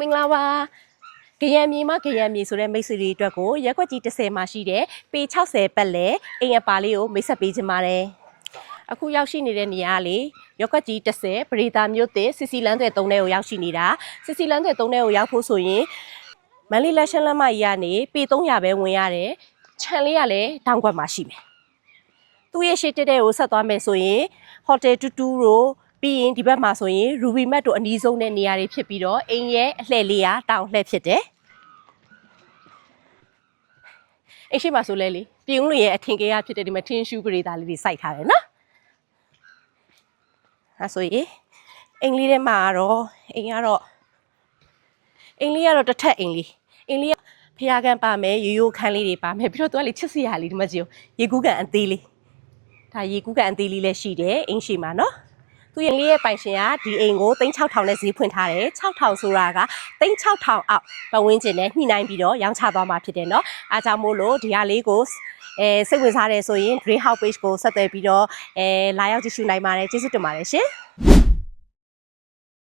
မင်္ဂလာပါကရံမြေမကရံမြေဆိုတဲ့မိတ်ဆွေတွေအတွက်ကိုရက်ွက်ကြီး30မှာရှိတဲ့ပေ60ပတ်လဲအိမ်ရပါလေးကိုမိတ်ဆက်ပေးခြင်းပါတယ်အခုရောက်ရှိနေတဲ့နေရာကလေရက်ွက်ကြီး30ပရိသာမြို့သစ်စစ်စီလန်းတွေ3ထဲကိုရောက်ရှိနေတာစစ်စီလန်းတွေ3ထဲကိုရောက်ဖို့ဆိုရင်မန်လေးလက်ရှန်လမ်းမကြီးကနေပေ300ပဲဝင်ရတယ်ခြံလေးကလည်းတောင်ကွက်မှာရှိမယ်သူ့ရဲ့ရှေ့တက်တဲ့ကိုဆက်သွားမယ်ဆိုရင်ဟိုတယ်တူတူတို့ ပြီးရင်ဒီဘက်မှာဆိုရင် Ruby Mat တို့အနီးဆုံးတဲ့နေရာတွေဖြစ်ပြီးတော့အိမ်ရဲ့အလှည့်လေးကတောင်လှည့်ဖြစ်တယ်။အိမ်ရှိမှာဆိုလဲလေပြုံးလို့ရဲ့အထင်ကြီးရဖြစ်တဲ့ဒီမှာထင်းရှူးပရိသတ်လေးတွေစိုက်ထားတယ်နော်။အဲဆိုရင်အိမ်လေးထဲမှာကတော့အိမ်ကတော့အိမ်လေးကတော့တစ်ထက်အိမ်လေးအိမ်လေးကဖျားကန်ပါမယ်ရိုးရိုးခန်းလေးတွေပါမယ်ပြီးတော့သူကလေချစ်စရာလေးဒီမှာကြည့်ရေကူးကန်အသေးလေးဒါရေကူးကန်အသေးလေးလည်းရှိတယ်အိမ်ရှိမှာနော် သူရင်လေးရဲ့ပိုင်ရှင်ကဒီအိမ်ကို3600နဲ့ဈေးဖွင့်ထားတယ်6000ဆိုတာက3600အောက်ပတ်ဝန်းကျင်နဲ့ညှိနှိုင်းပြီးတော့ရောင်းချသွားမှာဖြစ်တယ်เนาะအားကြောင့်မို့လို့ဒီဟာလေးကိုအဲစိတ်ဝင်စားတယ်ဆိုရင် Green House Page ကိုဆက်သွယ်ပြီးတော့အဲလာရောက်ကြည့်ရှုနိုင်ပါတယ်ကျေးဇူးတင်ပါတယ်ရှင်